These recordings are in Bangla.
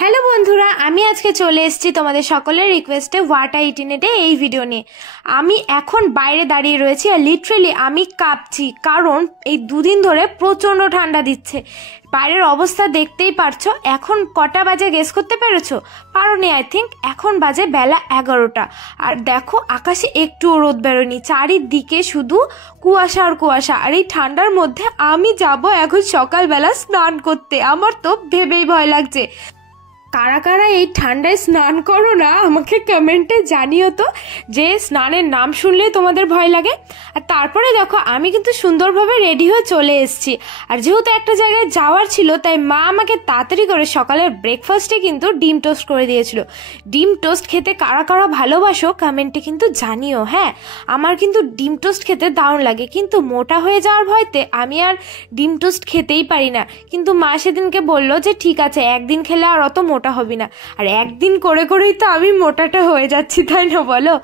হ্যালো বন্ধুরা, আমি আজকে চলে এসেছি তোমাদের সকলের রিকোয়েস্টে ওয়াটার ইটিনেটে এই ভিডিও নিয়ে। আমি এখন বাইরে দাঁড়িয়ে রয়েছি আর লিটারেলি আমি কাঁপছি, কারণ এই দুদিন ধরে প্রচণ্ড ঠান্ডা দিচ্ছে। বাইরের অবস্থা দেখতেই পারছো। এখন কটা বাজে গেস করতে পেরেছো? পারোনি আই থিঙ্ক। এখন বাজে বেলা 11টা, আর দেখো আকাশে একটুও রোদ বেরোয়নি, চারিদিকে শুধু কুয়াশা আর কুয়াশা। আর এই ঠান্ডার মধ্যে আমি যাব এখন সকালবেলা স্নান করতে, আমার তো ভেবেই ভয় লাগছে। কারা কারা এই ঠান্ডায় স্নান করো না আমাকে কমেন্টে জানিও তো, যে স্নানের নাম শুনলেই তোমাদের ভয় লাগে। আর তারপরে দেখো আমি কিন্তু সুন্দরভাবে রেডি হয়ে চলে এসেছি। আর যেহেতু একটা জায়গায় যাওয়ার ছিল, তাই মা আমাকে তাড়াতাড়ি করে সকালের ব্রেকফাস্টে কিন্তু ডিম টোস্ট করে দিয়েছিল। ডিম টোস্ট খেতে কারা কারা ভালোবাসো কমেন্টে কিন্তু জানিও। হ্যাঁ, আমার কিন্তু ডিম টোস্ট খেতে দারুণ লাগে, কিন্তু মোটা হয়ে যাওয়ার ভয়তে আমি আর ডিম টোস্ট খেতেই পারি না। কিন্তু মা সেদিনকে বললো যে ঠিক আছে, একদিন খেলে আর অত মোটা হবি না। আর একদিন করে করেই তো আমি মোটাটা হয়ে যাচ্ছি, তাই না বলো?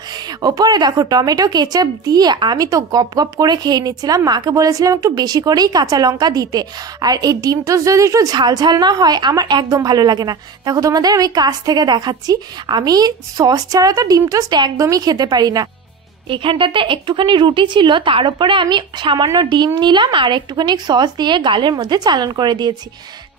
ওপরে দেখো টমেটো কেচাপ দিয়ে আমি তো গপ গপ করে খেয়ে নিচ্ছিলাম। মাকে বলেছিলাম একটু বেশি করেই কাঁচা লঙ্কা দিতে। আর এই ডিম টোস্ট যদি একটু ঝাল ঝাল না হয় আমার একদম ভালো লাগে না। দেখো তোমাদের আমি কাছ থেকে দেখাচ্ছি, আমি সস ছাড়া তো ডিম টোস্ট একদমই খেতে পারি না। এখানটাতে একটুখানি রুটি ছিল, তার উপরে আমি সামান্য ডিম নিলাম আর একটুখানি সস দিয়ে গালের মধ্যে চালান করে দিয়েছি।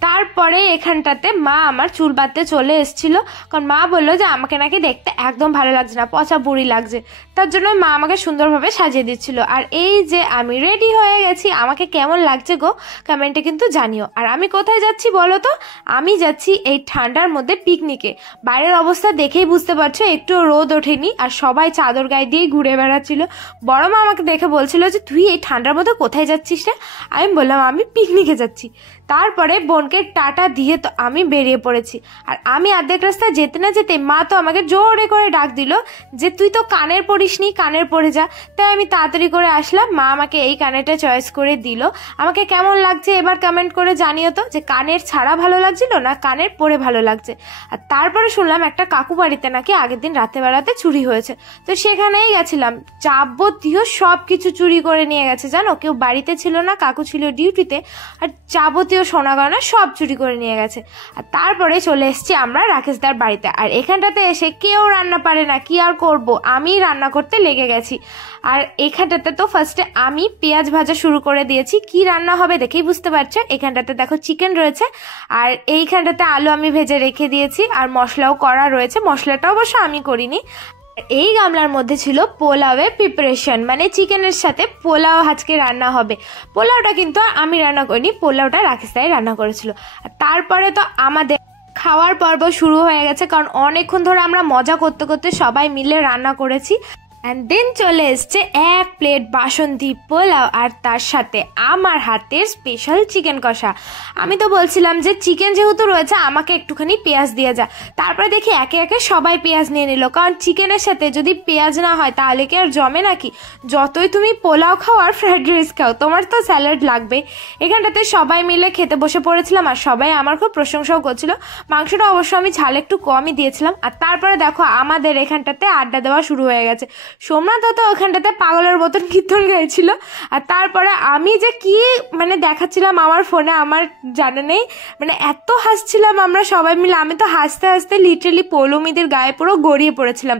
তারপরে এখানটাতে মা আমার চুল বাঁধতে চলে এসেছিল, কারণ মা বললো যে আমাকে নাকি দেখতে একদম ভালো লাগছে না, পচা বুড়ি লাগছে। তার জন্য মা আমাকে সুন্দরভাবে সাজিয়ে দিচ্ছিল। আর এই যে আমি রেডি হয়ে গেছি, আমাকে কেমন লাগছে গো কমেন্টে কিন্তু জানিও। আর আমি কোথায় যাচ্ছি বলো তো? আমি যাচ্ছি এই ঠান্ডার মধ্যে পিকনিকে। বাইরের অবস্থা দেখেই বুঝতে পারছো একটু রোদ ওঠেনি, আর সবাই চাদর গায়ে দিয়েই ঘুরে বেড়াচ্ছিল। বড় মা আমাকে দেখে বলছিল যে তুই এই ঠান্ডার মধ্যে কোথায় যাচ্ছিস রে? আমি বললাম আমি পিকনিকে যাচ্ছি। তারপরে বোনকে টাটা দিয়ে তো আমি বেরিয়ে পড়েছি। আর আমি অর্ধেক রাস্তায় যেতে না যেতে মা তো আমাকে জোরে করে ডাক দিল যে তুই তো কানের পরিসনি, কানের পরে যা। তাই আমি তাড়াতাড়ি করে আসলাম। মা আমাকে এই কানেরটা চয়েস করে দিল। আমাকে কেমন লাগছে এবার কমেন্ট করে জানিও তো, যে কানের ছাড়া ভালো লাগছিল না কানের পরে ভালো লাগছে। আর তারপরে শুনলাম একটা কাকু বাড়িতে নাকি আগের দিন রাতে বেড়াতে চুরি হয়েছে, তো সেখানেই গেছিলাম। যাবতীয় সব কিছু চুরি করে নিয়ে গেছে জানো। কেউ বাড়িতে ছিল না, কাকু ছিল ডিউটিতে, আর যাবতীয় সোনা গয়না সব চুরি করে নিয়ে গেছে। আর তারপরে চলে এসেছি আমরা রাকেশদার বাড়িতে। আর এখানটাতে এসে কেউ রান্না পারে না, কি আর করব, আমি রান্না করতে লেগে গেছি। আর এখানটাতে তো ফার্স্টে আমি পেঁয়াজ ভাজা শুরু করে দিয়েছি। কি রান্না হবে দেখেই বুঝতে পারছো। এখানটাতে দেখো চিকেন রয়েছে, আর এইখানটাতে আলু আমি ভেজে রেখে দিয়েছি, আর মশলাও করা রয়েছে। মশলাটা অবশ্য আমি করিনি। এই গামলার মধ্যে ছিল পোলাওয়ের প্রিপারেশন, মানে চিকেনের সাথে পোলাও আজকে রান্না হবে। পোলাওটা কিন্তু আমি রান্না করিনি, পোলাওটা রাকেশদাই রান্না করেছিল। আর তারপরে তো আমাদের খাওয়ার পর্ব শুরু হয়ে গেছে, কারণ অনেকক্ষণ ধরে আমরা মজা করতে করতে সবাই মিলে রান্না করেছি। অ্যান্ড দেন চলে এসছে এক প্লেট বাসন্তী পোলাও, আর তার সাথে আমার হাতের স্পেশাল চিকেন কষা। আমি তো বলছিলাম যে চিকেন যেহেতু রয়েছে আমাকে একটুখানি পেঁয়াজ দিয়ে যা। তারপরে দেখি একে একে সবাই পেঁয়াজ নিয়ে নিল, কারণ চিকেনের সাথে যদি পেঁয়াজ না হয় তাহলে কি আর জমে নাকি? যতই তুমি পোলাও খাও আর ফ্রাইড রাইস খাও, তোমার তো স্যালাড লাগবে। এখানটাতে সবাই মিলে খেতে বসে পড়েছিলাম, আর সবাই আমার খুব প্রশংসাও করছিল। মাংসটা অবশ্য আমি ঝাল একটু কমই দিয়েছিলাম। আর তারপরে দেখো আমাদের এখানটাতে আড্ডা দেওয়া শুরু হয়ে গেছে। সোমনাথ তো ওখানটাতে পাগলের মতন কীর্তন গাইছিল। আর তারপরে আমি যে কি মানে দেখাচ্ছিলাম আমার ফোনে আমার জানা নেই, মানে এত হাসছিলাম আমরা সবাই মিলে। আমি তো হাসতে হাসতে লিটারেলি পৌলমীদের গায়ে পুরো গড়িয়ে পড়েছিলাম।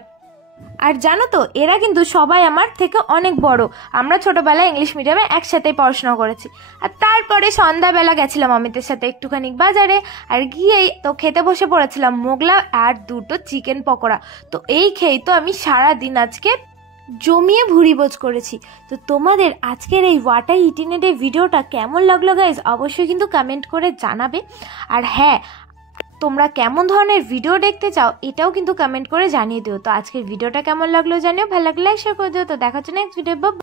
আর জানো তো এরা কিন্তু সবাই আমার থেকে অনেক বড়। আমরা ছোটবেলায় ইংলিশ মিডিয়ামে একসাথেই পড়াশোনা করেছি। আর তারপরে সন্ধ্যাবেলা গেছিলাম অমিতের সাথে একটুখানি বাজারে, আর গিয়েই তো খেতে বসে পড়েছিলাম মোগলা আর দুটো চিকেন পকোড়া। তো এই খেয়েই তো আমি সারাদিন আজকে জমিয়ে ভুড়িভোজ করেছি। তো তোমাদের আজকের এই ওয়াটার ইটিনেটের ভিডিওটা কেমন লাগলো গাইজ অবশ্যই কিন্তু কমেন্ট করে জানাবে। আর হ্যাঁ, তোমরা কেমন ধরনের ভিডিও দেখতে চাও এটাও কিন্তু কমেন্ট করে জানিয়ে দিও। তো আজকের ভিডিওটা কেমন লাগলো জানিও, ভালো লাগলে লাইক শেয়ার করে দিও। তো দেখা হচ্ছে নেক্সট ভিডিও।